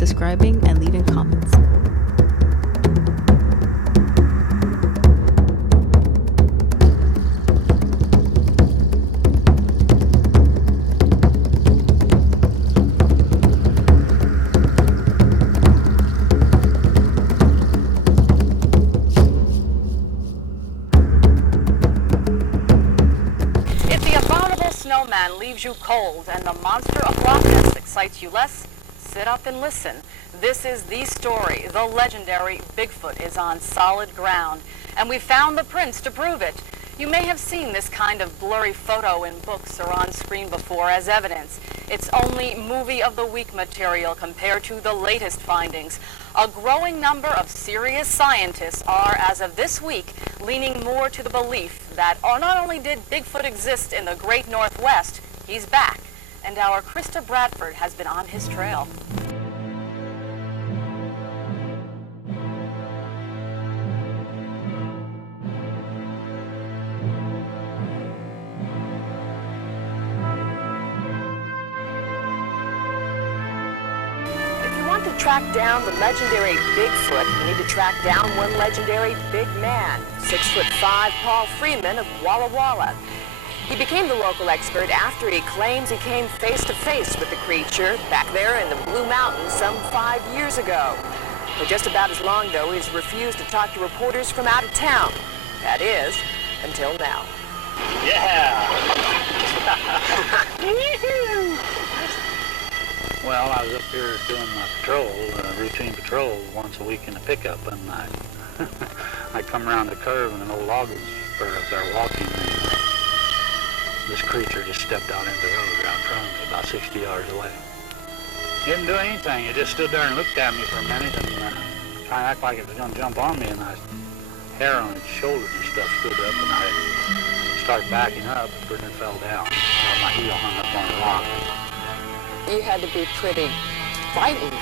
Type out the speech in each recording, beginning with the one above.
subscribing, and leaving comments. Snowman leaves you cold and the monster of Loch Ness excites you less, sit up and listen. This is the story. The legendary Bigfoot is on solid ground, and we found the prints to prove it. You may have seen this kind of blurry photo in books or on screen before as evidence. It's only movie of the week material compared to the latest findings. A growing number of serious scientists are, as of this week, leaning more to the belief that not only did Bigfoot exist in the great Northwest, he's back, and our Krista Bradford has been on his trail. To track down the legendary Bigfoot, you need to track down one legendary big man, 6'5" Paul Freeman of Walla Walla. He became the local expert after he claims he came face to face with the creature back there in the Blue Mountains some 5 years ago. For just about as long, though, he's refused to talk to reporters from out of town. That is, until now. Yeah! Well, I was up here doing my patrol, routine patrol, once a week in a pickup, and I come around the curve and an old log spur up there walking, and this creature just stepped out into the road right in front of me, about 60 yards away. He didn't do anything. He just stood there and looked at me for a minute and kind of acted like it was going to jump on me, and hair on his shoulders and stuff stood up, and I started backing up, and then fell down. My heel hung up on a rock. You had to be pretty frightened.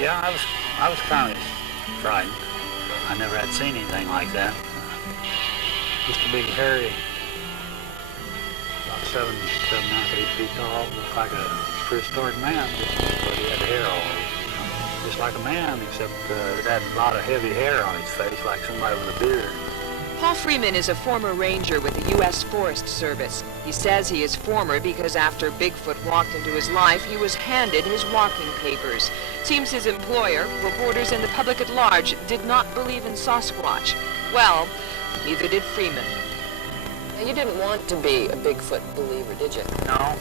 Yeah, I was kind of frightened. I never had seen anything like that. Just a big, hairy, about 7, 8 feet tall, looked like a prehistoric man, but he had hair all over. Just like a man, except it had a lot of heavy hair on his face, like somebody with a beard. Paul Freeman is a former ranger with the U.S. Forest Service. He says he is former because after Bigfoot walked into his life, he was handed his walking papers. Seems his employer, reporters, and the public at large did not believe in Sasquatch. Well, neither did Freeman. Now, you didn't want to be a Bigfoot believer, did you? No,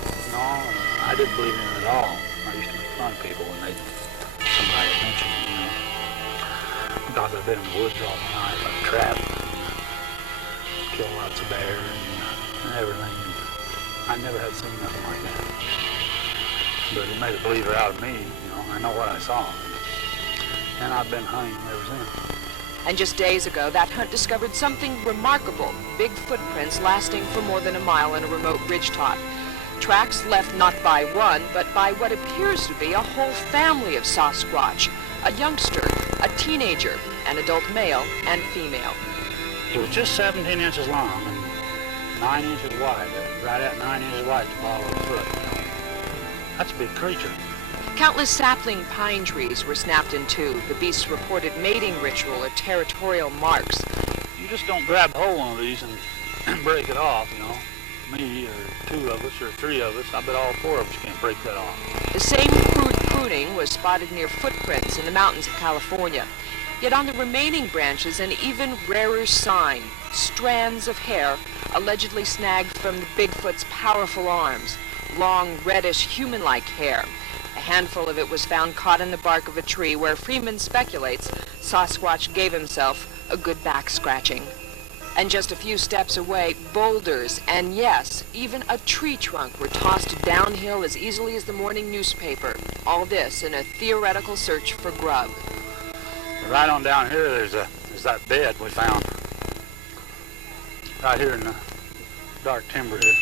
I didn't believe in it at all. I used to make fun of people when somebody mentioned it, because I've been in the woods all my life. I've trapped. Kill lots of bears and everything. I never had seen nothing like that. But it made a believer out of me, I know what I saw. And I've been hunting ever since. And just days ago, that hunt discovered something remarkable. Big footprints lasting for more than a mile in a remote ridgetop. Tracks left not by one, but by what appears to be a whole family of Sasquatch. A youngster, a teenager, an adult male and female. It was just 17 inches long and 9 inches wide, right at 9 inches wide to follow the foot. That's a big creature. Countless sapling pine trees were snapped in two. The beast's reported mating ritual or territorial marks. You just don't grab hold of these and break it off, Me or 2 of us or 3 of us, I bet all 4 of us can't break that off. The same crude pruning was spotted near footprints in the mountains of California. Yet on the remaining branches, an even rarer sign, strands of hair allegedly snagged from the Bigfoot's powerful arms, long, reddish, human-like hair. A handful of it was found caught in the bark of a tree where Freeman speculates Sasquatch gave himself a good back scratching. And just a few steps away, boulders and, yes, even a tree trunk were tossed downhill as easily as the morning newspaper. All this in a theoretical search for grub. Right on down here, there's that bed we found. Right here in the dark timber here.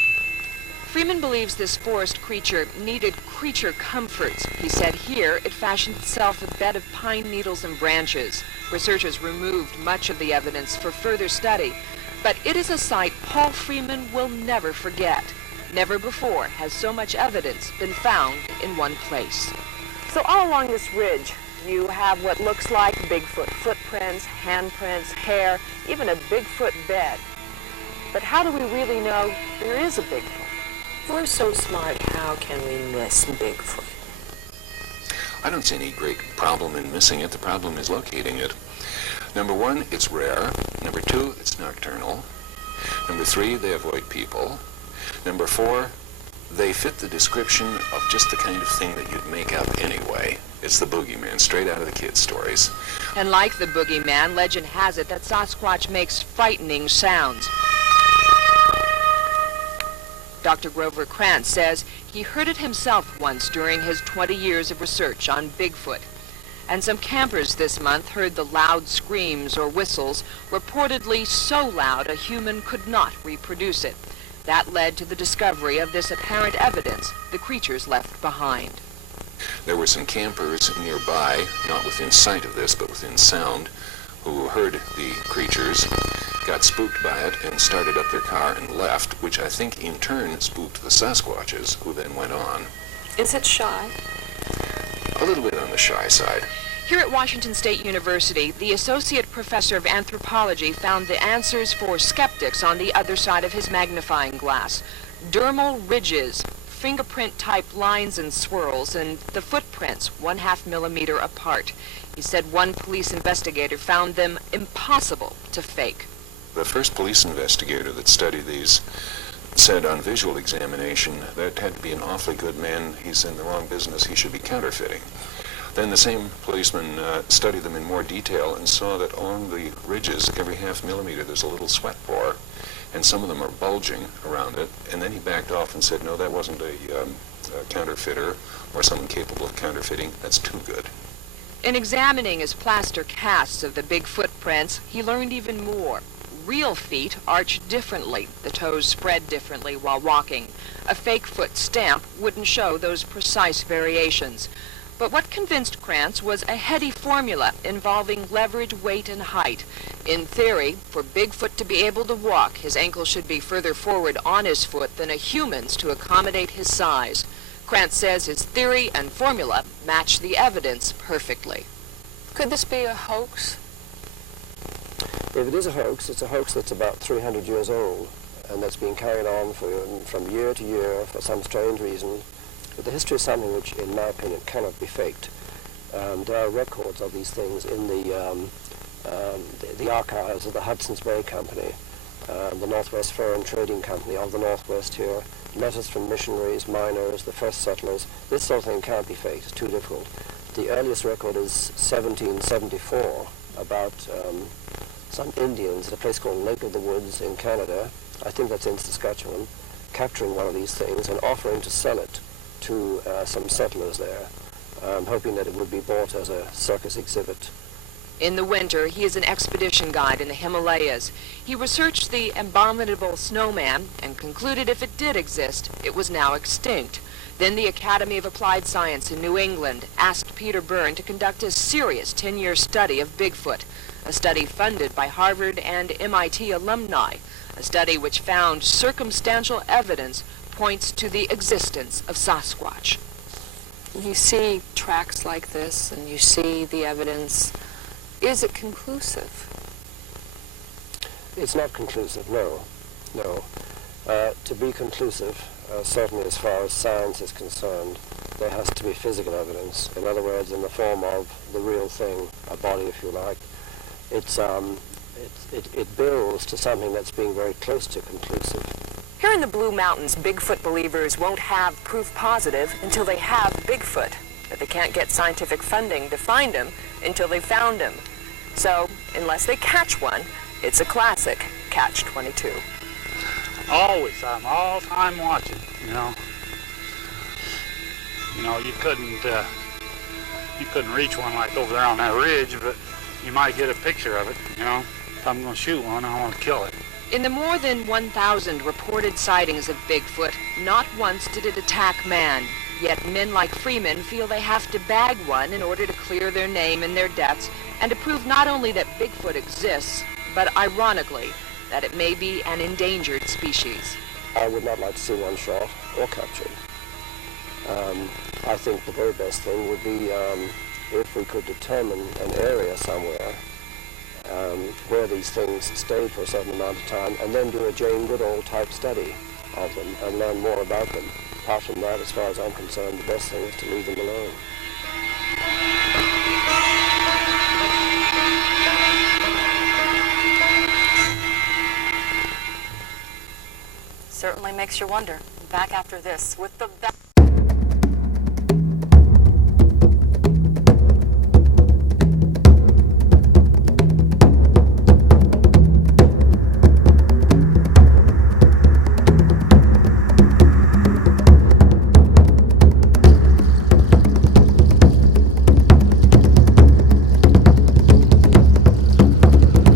Freeman believes this forest creature needed creature comforts. He said here it fashioned itself a bed of pine needles and branches. Researchers removed much of the evidence for further study, but it is a sight Paul Freeman will never forget. Never before has so much evidence been found in one place. So all along this ridge, you have what looks like Bigfoot footprints, handprints, hair, even a Bigfoot bed. But how do we really know there is a Bigfoot? If we're so smart, how can we miss Bigfoot? I don't see any great problem in missing it. The problem is locating it. Number one, it's rare. Number two, it's nocturnal. Number three, they avoid people. Number four, they fit the description of just the kind of thing that you'd make up anyway. It's the boogeyman, straight out of the kids' stories. And like the boogeyman, legend has it that Sasquatch makes frightening sounds. Dr. Grover Krantz says he heard it himself once during his 20 years of research on Bigfoot. And some campers this month heard the loud screams or whistles, reportedly so loud a human could not reproduce it. That led to the discovery of this apparent evidence the creatures left behind. There were some campers nearby, not within sight of this, but within sound, who heard the creatures, got spooked by it, and started up their car and left, which I think in turn spooked the Sasquatches, who then went on. Is it shy? A little bit on the shy side. Here at Washington State University, the associate professor of anthropology found the answers for skeptics on the other side of his magnifying glass. Dermal ridges, fingerprint-type lines and swirls, and the footprints 1/2 millimeter apart. He said one police investigator found them impossible to fake. The first police investigator that studied these said on visual examination that had to be an awfully good man. He's in the wrong business. He should be counterfeiting. Then the same policeman studied them in more detail and saw that along the ridges, every 1/2 millimeter, there's a little sweat pore, and some of them are bulging around it. And then he backed off and said, no, that wasn't a counterfeiter or someone capable of counterfeiting. That's too good. In examining his plaster casts of the big footprints, he learned even more. Real feet arch differently. The toes spread differently while walking. A fake foot stamp wouldn't show those precise variations. But what convinced Krantz was a heady formula involving leverage, weight, and height. In theory, for Bigfoot to be able to walk, his ankle should be further forward on his foot than a human's to accommodate his size. Krantz says his theory and formula match the evidence perfectly. Could this be a hoax? If it is a hoax, it's a hoax that's about 300 years old, and that's been carried on from year to year for some strange reason. But the history is something which, in my opinion, cannot be faked. There are records of these things in the archives of the Hudson's Bay Company, the Northwest Fur and Trading Company of the Northwest here, letters from missionaries, miners, the first settlers. This sort of thing can't be faked. It's too difficult. The earliest record is 1774 about some Indians at a place called Lake of the Woods in Canada, I think that's in Saskatchewan, capturing one of these things and offering to sell it to some settlers there, hoping that it would be bought as a circus exhibit. In the winter, he is an expedition guide in the Himalayas. He researched the abominable snowman and concluded if it did exist, it was now extinct. Then the Academy of Applied Science in New England asked Peter Byrne to conduct a serious 10-year study of Bigfoot, a study funded by Harvard and MIT alumni, a study which found circumstantial evidence points to the existence of Sasquatch. You see tracks like this and you see the evidence. Is it conclusive? It's not conclusive, no. To be conclusive, certainly as far as science is concerned, there has to be physical evidence. In other words, in the form of the real thing, a body if you like. It builds to something that's being very close to conclusive. Here in the Blue Mountains, Bigfoot believers won't have proof positive until they have Bigfoot, but they can't get scientific funding to find him until they've found him. So, unless they catch one, it's a classic catch-22. Always, I'm all time watching, you know. You couldn't reach one like over there on that ridge, but you might get a picture of it, you know. If I'm going to shoot one, I want to kill it. In the more than 1,000 reported sightings of Bigfoot, not once did it attack man. Yet men like Freeman feel they have to bag one in order to clear their name and their debts, and to prove not only that Bigfoot exists, but ironically, that it may be an endangered species. I would not like to see one shot or captured. I think the very best thing would be if we could determine an area somewhere where these things stayed for a certain amount of time, and then do a Jane Goodall type study of them and learn more about them. Apart from that, as far as I'm concerned, the best thing is to leave them alone. Certainly makes you wonder. Back after this with the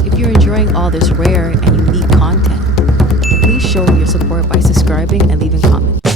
If you're enjoying all this rare and unique content, please show your support by subscribing and leaving comments.